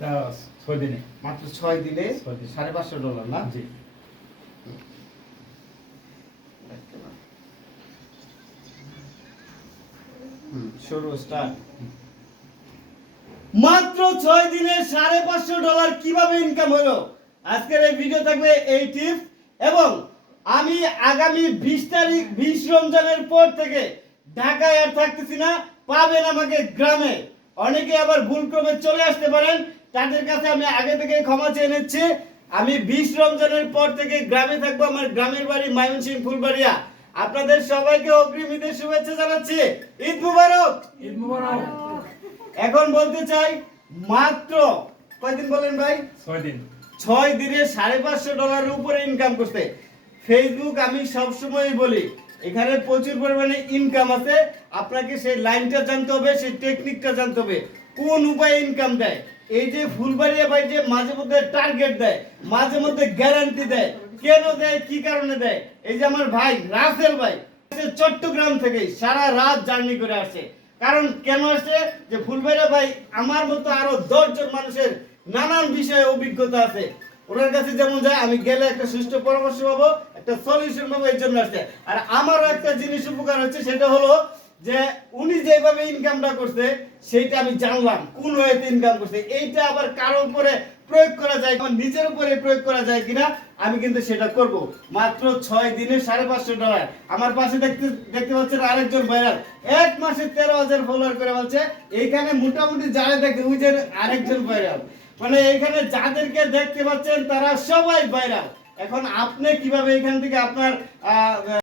6 দিনে, মাত্র 6 দিনে 6 দিনে। $550 না? জি। শুরু স্টার্ট। মাত্র 6 দিনে $550 কিভাবে ইনকাম হলো, আজকের এই ভিডিও থাকবে এই টিপস। এবং আমি আগামী 20 তারিখ 20 রমজানের পর থেকে ঢাকায় আর থাকতেছি না, পাবেন আমাকে গ্রামে। অনেকে আবার ভুলক্রমে চলে আসতে পারেন, তাদের কাছে আমি আগে থেকে ক্ষমা চেয়ে নিচ্ছি। আমি 20 রমজানের পর থেকে গ্রামে থাকবো, আমার গ্রামের বাড়ি ময়মনসিংহ ফুলবাড়িয়া। আপনাদের সবাইকে অগ্রিম ঈদের শুভেচ্ছা জানাচ্ছি। ঈদ মুবারক। ঈদ মুবারক। এখন বলতে চাই, মাত্র কয়দিন বলেন ভাই? 6 দিন। 6 দিনে $550 উপরে ইনকাম করতে। ফেসবুক আমি সবসময় বলি, এখানে প্রচুর পরিমাণে ইনকাম আছে। আপনাকে সেই লাইনটা জানতে হবে, সেই টেকনিকটা জানতে হবে, কোন উপায়ে ইনকাম দেয়। এই যে ফুলবাড়িয়া ভাই যে মাঝে মধ্যে টার্গেট দেয়, মাঝে মধ্যে গ্যারান্টি দেয়, কেন দেয়, কি কারণে দেয়? এই যে আমার ভাই রাসেল ভাই চট্টগ্রাম থেকে সারা রাত জার্নি করে আসে। কারণ কেন আসে? যে ফুলবাড়িয়া ভাই আমার মতো আরো 10 জন মানুষের নানান বিষয়ে অভিজ্ঞতা আছে। ওনার কাছে যেমন যায়, আমি গেলে একটা সুষ্ঠু পরামর্শ পাবো, একটা সলিউশন পাবো, এই জন্য আসছে। আর আমারও একটা জিনিস উপকার হচ্ছে, সেটা হলো যে উনি যেভাবে ইনকামটা করছে সেইটা আমি জানলাম, কোন ওয়েতে ইনকাম করছে। এইটা আবার কারোর উপরে প্রয়োগ করা যায়, আমার নিজের উপরে প্রয়োগ করা যায় কিনা, আমি কিন্তু সেটা করব। মাত্র 6 দিনে $550। আমার পাশে দেখতে পাচ্ছেন আরেকজন ভাইরাল, 1 মাসে 13,000 ফলোয়ার করে বলছে। এইখানে মোটামুটি যারা দেখে ওই যে আরেকজন ভাইরাল, মানে এখানে যাদেরকে দেখতে পাচ্ছেন তারা সবাই ভাইরাল। এখন আপনি কিভাবে এখান থেকে আপনার